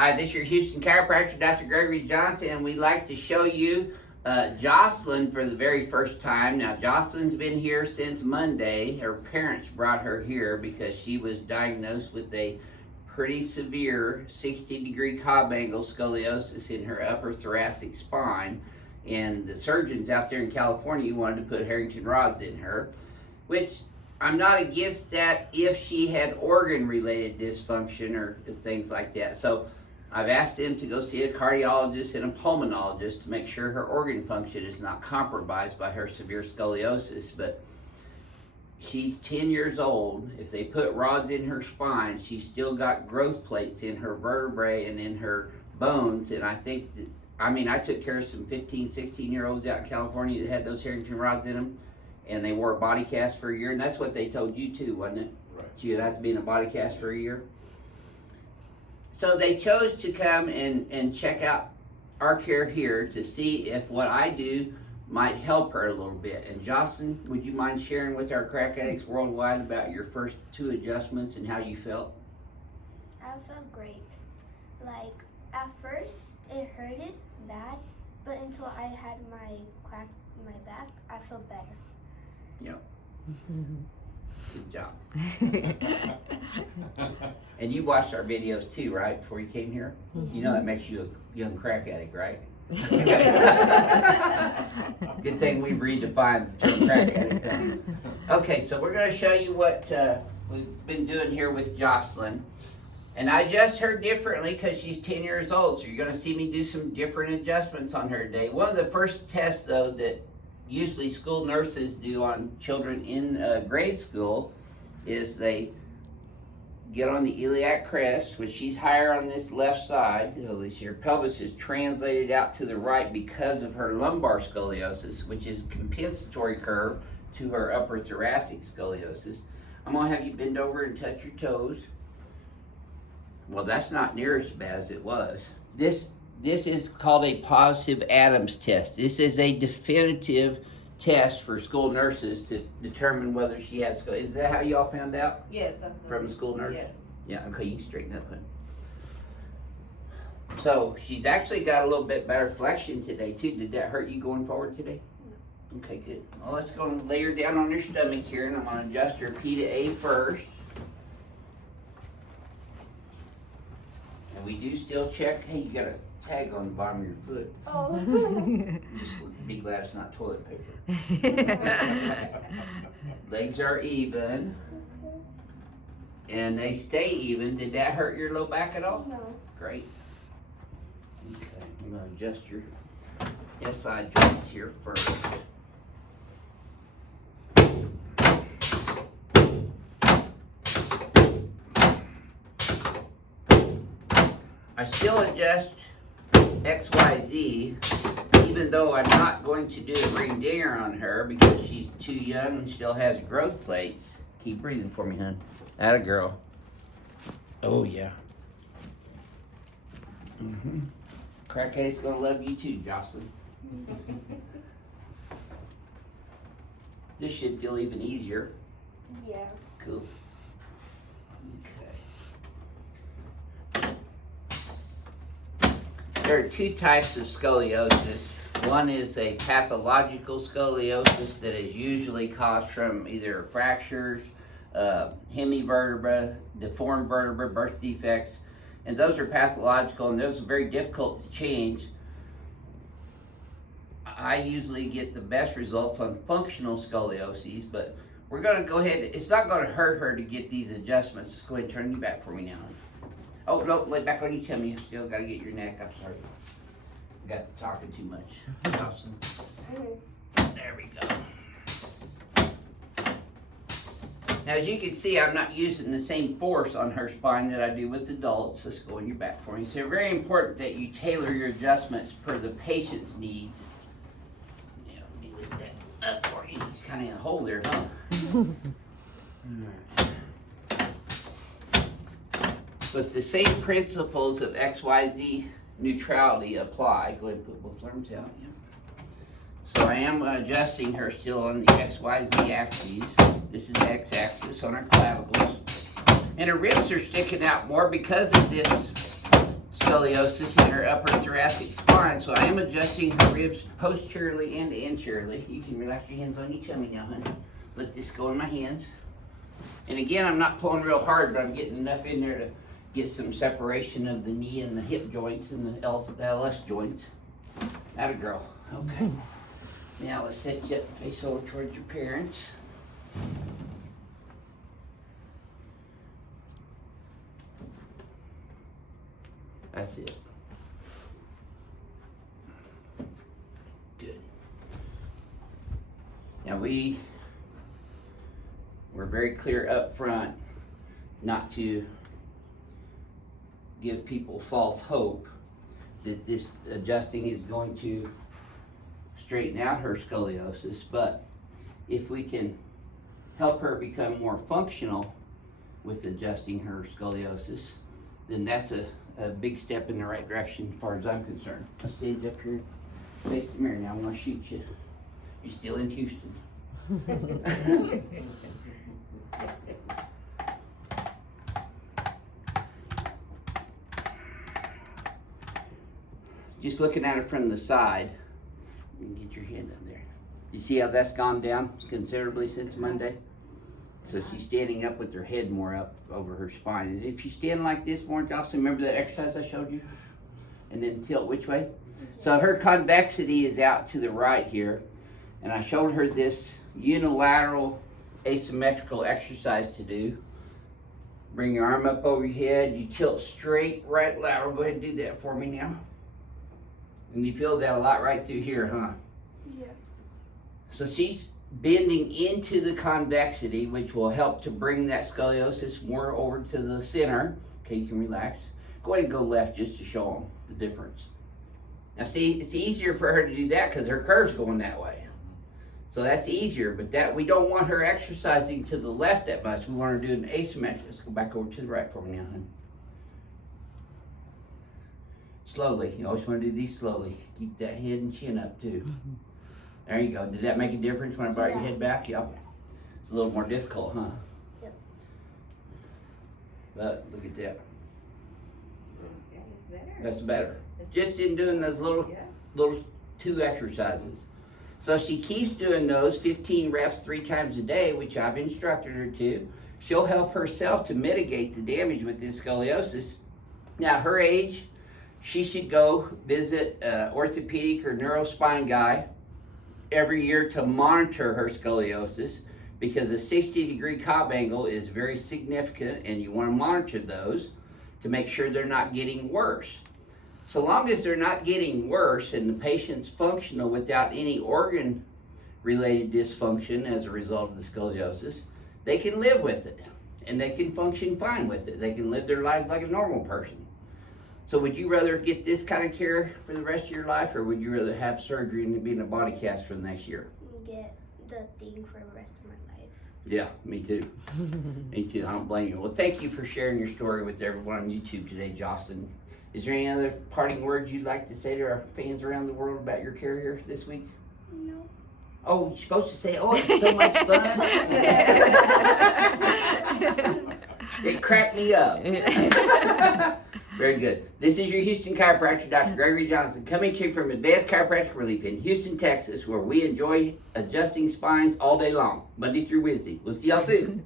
Hi, this is your Houston chiropractor, Dr. Gregory Johnson, and we'd like to show you Jocelyn for the very first time. Now, Jocelyn's been here since Monday. Her parents brought her here because she was diagnosed with a pretty severe 60-degree Cobb angle scoliosis in her upper thoracic spine. And the surgeons out there in California wanted to put Harrington rods in her, which I'm not against that if she had organ-related dysfunction or things like that. So I've asked them to go see a cardiologist and a pulmonologist to make sure her organ function is not compromised by her severe scoliosis. But she's 10 years old. If they put rods in her spine, she's still got growth plates in her vertebrae and in her bones. And I think that, I took care of some 15, 16-year-olds out in California that had those Harrington rods in them, and they wore a body cast for a year. And that's what they told you too, wasn't it? Right. You'd have to be in a body cast for a year. So they chose to come and check out our care here to see if what I do might help her a little bit. And Jocelyn, would you mind sharing with our crack addicts worldwide about your first 2 adjustments and how you felt? I felt great. Like, at first it hurted bad, but until I had my crack in my back, I felt better. Yep. Good job. And you watched our videos too, right, before you came here? You know that makes you a young crack addict, right? Good thing we redefined the term crack addict. Okay, so we're going to show you what we've been doing here with Jocelyn. And I adjust her differently because she's 10 years old, so you're going to see me do some different adjustments on her today. One of the first tests, though, that usually school nurses do on children in grade school is they get on the iliac crest, which she's higher on this left side, so your pelvis is translated out to the right because of her lumbar scoliosis, which is a compensatory curve to her upper thoracic scoliosis. I'm going to have you bend over and touch your toes. Well, that's not near as bad as it was. This is called a positive Adams test. This is a definitive test for school nurses to determine whether she has scoliosis. Is that how y'all found out? Yes, that's From the school nurse? Yes. Yeah, okay, you can straighten up, hun. So she's actually got a little bit better flexion today too. Did that hurt you going forward today? No. Okay, good. Well, let's go and lay her down on her stomach here, and I'm going to adjust her P to A first. And we do still check. Hey, you got a tag on the bottom of your foot. Oh. Just be glad it's not toilet paper. Legs are even. And they stay even. Did that hurt your low back at all? No. Great. Okay, I'm going to adjust your SI joints here first. I still adjust XYZ, even though I'm not going to do a ring dinger on her because she's too young and still has growth plates. Keep breathing for me, hon. Atta girl. Oh, yeah. Crack addict's gonna love you too, Jocelyn. This should feel even easier. Yeah. Cool. Okay. There are 2 types of scoliosis. One is a pathological scoliosis that is usually caused from either fractures, hemivertebra, deformed vertebra, birth defects, and those are pathological, and those are very difficult to change. I usually get the best results on functional scolioses, but we're going to go ahead. It's not going to hurt her to get these adjustments. Just go ahead and turn you back for me now. Oh, no, lay back on your tummy. Still got to get your neck. I'm sorry. I got to talking too much. Awesome. There we go. Now, as you can see, I'm not using the same force on her spine that I do with adults. Let's go on your back for me. So, very important that you tailor your adjustments per the patient's needs. Yeah, let me lift that up for you. It's kind of in a hole there, huh? All right. But the same principles of XYZ neutrality apply. Go ahead and put both arms out. Yeah. So I am adjusting her still on the XYZ axes. This is the X-axis on her clavicles. And her ribs are sticking out more because of this scoliosis in her upper thoracic spine, so I am adjusting her ribs posteriorly and anteriorly. You can relax your hands on your tummy now, honey. Let this go in my hands. And again, I'm not pulling real hard, but I'm getting enough in there to get some separation of the knee and the hip joints and the LS joints. Atta girl. Okay. Now let's set you up and face over towards your parents. That's it. Good. Now we're very clear up front not to give people false hope that this adjusting is going to straighten out her scoliosis, but if we can help her become more functional with adjusting her scoliosis, then that's a big step in the right direction as far as I'm concerned. I'll stand up here, face the mirror now. I'm gonna shoot you. You're still in Houston. Just looking at it from the side, you can get your hand up there. You see how that's gone down considerably since Monday? So she's standing up with her head more up over her spine. And if you stand like this more, Jocelyn, remember that exercise I showed you? And then tilt which way? So her convexity is out to the right here. And I showed her this unilateral asymmetrical exercise to do. Bring your arm up over your head. You tilt straight, right lateral. Go ahead and do that for me now. And you feel that a lot right through here, huh? Yeah. So she's bending into the convexity, which will help to bring that scoliosis more over to the center. Okay, you can relax. Go ahead and go left just to show them the difference. Now see, it's easier for her to do that because her curve's going that way. So that's easier, but that we don't want her exercising to the left that much. We want her doing asymmetric. Let's go back over to the right for me now, honey. Slowly. You always want to do these slowly. Keep that head and chin up too. There you go. Did that make a difference when I brought your head back? Yeah. It's a little more difficult, huh? Yep. But look at that. That is better. That's better. Just in doing those little 2 exercises. So she keeps doing those 15 reps 3 times a day, which I've instructed her to. She'll help herself to mitigate the damage with this scoliosis. Now, her age, she should go visit an orthopedic or neurospine guy every year to monitor her scoliosis, because a 60-degree Cobb angle is very significant and you want to monitor those to make sure they're not getting worse. So long as they're not getting worse and the patient's functional without any organ-related dysfunction as a result of the scoliosis, they can live with it and they can function fine with it. They can live their lives like a normal person. So would you rather get this kind of care for the rest of your life, or would you rather have surgery and be in a body cast for the next year? Get the thing for the rest of my life. Yeah, me too. Me too. I don't blame you. Well, thank you for sharing your story with everyone on YouTube today, Jocelyn. Is there any other parting words you'd like to say to our fans around the world about your care here this week? No. Oh, you're supposed to say, oh, it's so much fun. It cracked me up. Very good. This is your Houston chiropractor, Dr. Gregory Johnson, coming to you from Advanced Chiropractic Relief in Houston, Texas, where we enjoy adjusting spines all day long, Monday through Wednesday. We'll see y'all soon.